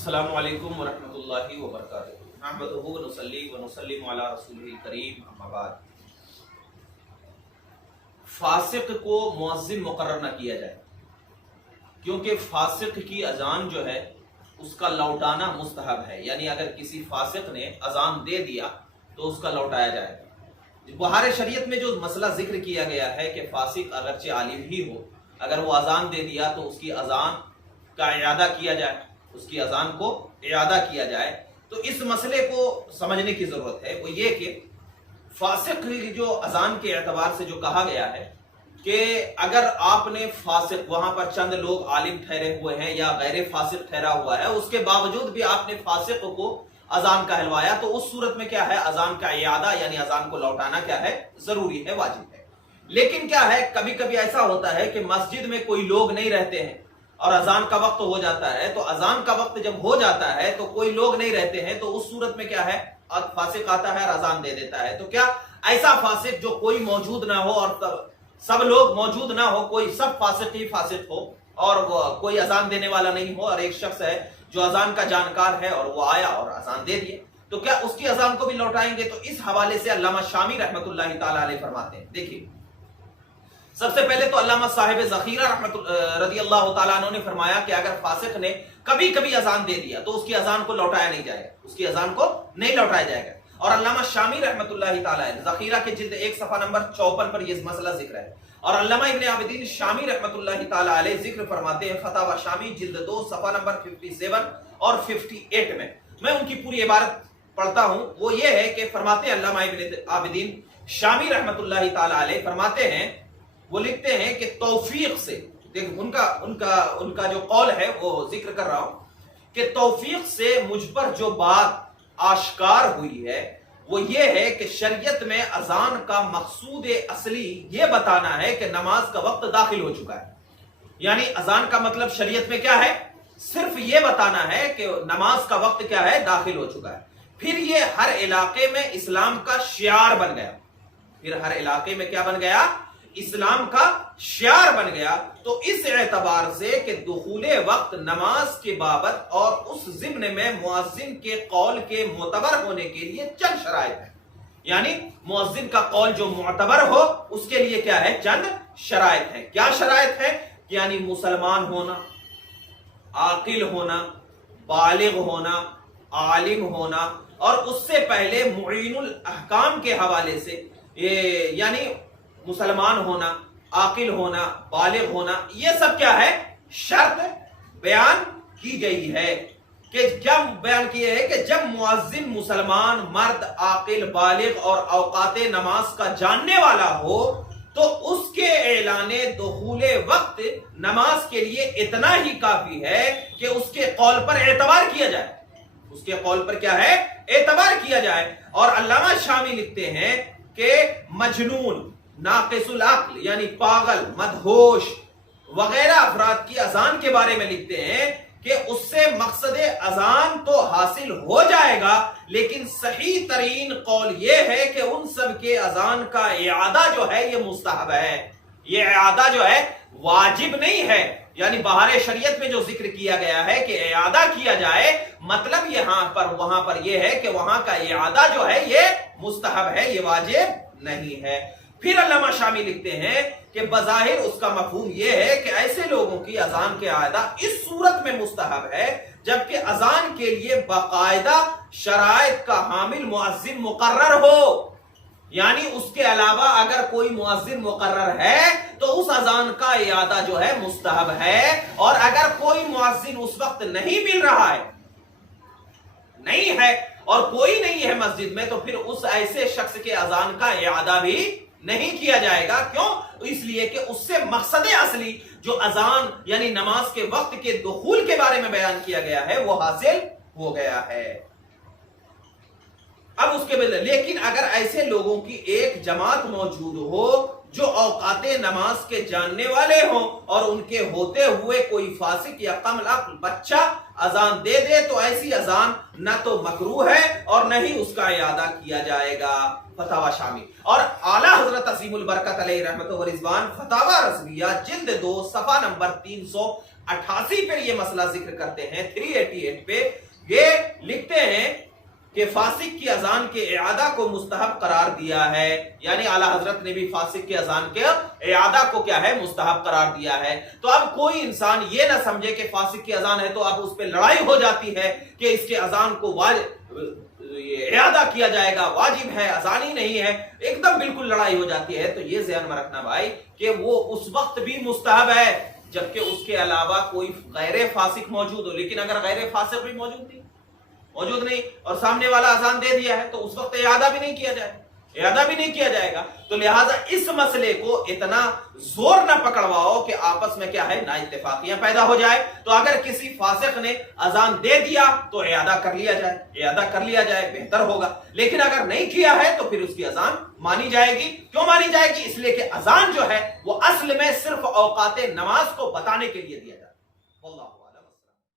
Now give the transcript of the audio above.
अस्सलामु अलैकुम वरहमतुल्लाहि वबरकातुहू। नहमदुहु व नुसल्ली व नुसल्लिमु अला रसूलिहिल करीम, अम्मा बाद। फासिक को मुअज्जिन मुकर्रर न किया जाए, क्योंकि फासिक की अजान जो है उसका लौटाना मुस्तहब है। यानी अगर किसी फासिक ने अजान दे दिया तो उसका लौटाया जाएगा। बहार शरीयत में जो मसला जिक्र किया गया है कि फासिक अगरचे आलिम ही हो, अगर वो अजान दे दिया तो उसकी अजान का इयादा किया जाए, उसकी अजान को इयादा किया जाए। तो इस मसले को समझने की जरूरत है। वो ये कि फासिक जो अजान के एतबार से जो कहा गया है कि अगर आपने फासिक, वहां पर चंद लोग आलिम ठहरे हुए हैं या गैर फासिक ठहरा हुआ है, उसके बावजूद भी आपने फासिक को अजान कहलवाया, तो उस सूरत में क्या है, अजान का इयादा यानी अजान को लौटाना क्या है, जरूरी है, वाजिब है। लेकिन क्या है, कभी कभी ऐसा होता है कि मस्जिद में कोई लोग नहीं रहते हैं और अजान का वक्त हो जाता है। तो अजान का वक्त जब हो जाता है तो कोई लोग नहीं रहते हैं, तो उस सूरत में क्या है, फासिक आता है और अजान दे देता है। तो क्या ऐसा फासिक जो कोई मौजूद ना हो और सब लोग मौजूद ना हो, कोई सब फासिक ही फासिक हो और कोई अजान देने वाला नहीं हो, और एक शख्स है जो अजान का जानकार है और वो आया और अजान दे दिए, तो क्या उसकी अजान को भी लौटाएंगे? तो इस हवाले से अल्लामा शामी रहमतुल्लाहि ताला अलैह फरमाते हैं। देखिए, सबसे पहले तो अल्लामा साहिब ज़खीरा रदियल्लाहु ताला अन्हु ने फरमाया कि अगर फासिक ने कभी कभी अजान दे दिया तो उसकी अजान को लौटाया नहीं जाएगा, उसकी अजान को नहीं लौटाया जाएगा। और अल्लामा शामी रहमतुल्लाहि ताला अलैह ज़खीरा के जिल्द 1 सफ़ा नंबर 54 पर यह मसला जिक्र है। और अल्लामा इब्न आबिदीन शामी रहमतुल्लाहि ताला अलैह जिक्र फरमाते हैं फतावा शामी जिल्द 2 सफ़ा नंबर 57 और 58 में। मैं उनकी पूरी इबारत पढ़ता हूं। वो ये है कि फरमाते हैं अल्लामा इब्न आबिदीन शामी रहमतुल्लाहि ताला अलैह फरमाते हैं, वो लिखते हैं कि तौफीक से, देख उनका जो कौल है वो जिक्र कर रहा हूं कि तौफीक से मुझ पर जो बात आश्कार हुई है वो ये है कि शरीयत में अजान का मकसूद असली ये बताना है कि नमाज का वक्त दाखिल हो चुका है। यानी अजान का मतलब शरीयत में क्या है, सिर्फ ये बताना है कि नमाज का वक्त क्या है, दाखिल हो चुका है। फिर ये हर इलाके में इस्लाम का शियार बन गया, फिर हर इलाके में क्या बन गया, इस्लाम का शियार बन गया। तो इस एतबार से कि दुखूले वक्त नमाज के बाबत और उस ज़िम्न में मुअज्जिन के कौल के मोतबर होने के लिए चंद शराइत है। यानी मुअज्जिन का कौल जो मोतबर हो उसके लिए क्या है, चंद शराइत है। क्या शराइत है? यानी मुसलमान होना, आकिल होना, बालिग होना, आलिम होना, और उससे पहले मुईनुल अहकाम के हवाले से यानी मुसलमान होना, आकिल होना, बालिग होना, ये सब क्या है, शर्त बयान की गई है। कि क्या बयान किए है कि जब मुअज्जिन मुसलमान, मर्द, आकिल, बालिग और औकाते नमाज का जानने वाला हो तो उसके ऐलाने दुखूले वक्त नमाज के लिए इतना ही काफी है कि उसके कौल पर एतबार किया जाए, उसके कौल पर क्या है, एतबार किया जाए। और अल्लामा शामी लिखते हैं कि मजनून, नाकिसुल अक्ल यानी पागल, मदहोश वगैरह अफराद की अजान के बारे में लिखते हैं कि उससे मकसद अजान तो हासिल हो जाएगा, लेकिन सही तरीन कौल यह है कि उन सब के अजान का इयादा जो है ये मुस्तहब है, ये इयादा जो है वाजिब नहीं है। यानी बहार शरीयत में जो जिक्र किया गया है कि इयादा किया जाए, मतलब यहां पर वहां पर यह है कि वहां का इयादा जो है ये मुस्तहब है, ये वाजिब नहीं है। फिर अल्लामा शामी लिखते हैं कि बज़ाहिर उसका मफहूम यह है कि ऐसे लोगों की अजान के आयदा इस सूरत में मुस्तहब है जबकि अजान के लिए बाकायदा शराइत का हामिल मुअज्जिन मुकर्रर हो। यानी उसके अलावा अगर कोई मुअज्जिन मुकर्रर है तो उस अजान का इयादा जो है मुस्तहब है। और अगर कोई मुअज्जिन उस वक्त नहीं मिल रहा है, नहीं है और कोई नहीं है मस्जिद में, तो फिर उस ऐसे शख्स के अजान का इयादा भी नहीं किया जाएगा। क्यों? इसलिए कि उससे मकसद असली जो अजान यानी नमाज के वक्त के दुखूल के बारे में बयान किया गया है वो हासिल हो गया है। अब उसके बाद लेकिन अगर ऐसे लोगों की एक जमात मौजूद हो जो औकाते नमाज के जानने वाले हों और उनके होते हुए कोई फासिक या कम अक्ल बच्चा اذان دے دے تو ایسی اذان نہ تو مکروہ ہے اور نہ ہی اس کا اعادہ کیا جائے گا۔ فتاوی شامی اور اعلیٰ حضرت عظیم البرکت علیہ رحمت و رضوان فتاوی رضویہ جلد 2 صفحہ نمبر 388 پہ یہ مسئلہ ذکر کرتے ہیں، 388 پہ یہ لکھتے ہیں کہ فاسق کی اذان کے اعادہ کو مستحب قرار دیا ہے، یعنی اعلیٰ حضرت نے بھی فاسق کی اذان کے اعادہ کو کیا ہے مستحب قرار دیا ہے۔ تو اب کوئی انسان یہ نہ سمجھے کہ فاسق کی اذان ہے تو اب اس پہ لڑائی ہو جاتی ہے کہ اس کے اذان کو اعادہ کیا جائے گا، واجب ہے، اذان ہی نہیں ہے، ایک دم بالکل لڑائی ہو جاتی ہے۔ تو یہ ذہن میں رکھنا بھائی کہ وہ اس وقت بھی مستحب ہے جبکہ اس کے علاوہ کوئی غیر فاسق موجود ہو، لیکن اگر غیر فاسق بھی موجود نہیں اور سامنے والا اذان دے دیا ہے تو اس وقت اعادہ بھی نہیں کیا جائے گا۔ تو لہٰذا اس مسئلے کو اتنا زور نہ پکڑواؤ کہ آپس میں کیا ہے نا اتفاقیاں پیدا ہو جائے۔ تو اگر کسی فاسق نے اذان دے دیا تو اعادہ کر لیا جائے بہتر ہوگا، لیکن اگر نہیں کیا ہے تو پھر اس کی اذان مانی جائے گی۔ کیوں مانی جائے گی؟ اس لیے کہ اذان جو ہے وہ اصل میں صرف اوقات نماز کو بتانے کے لیے دیا جاتا ہے۔ واللہ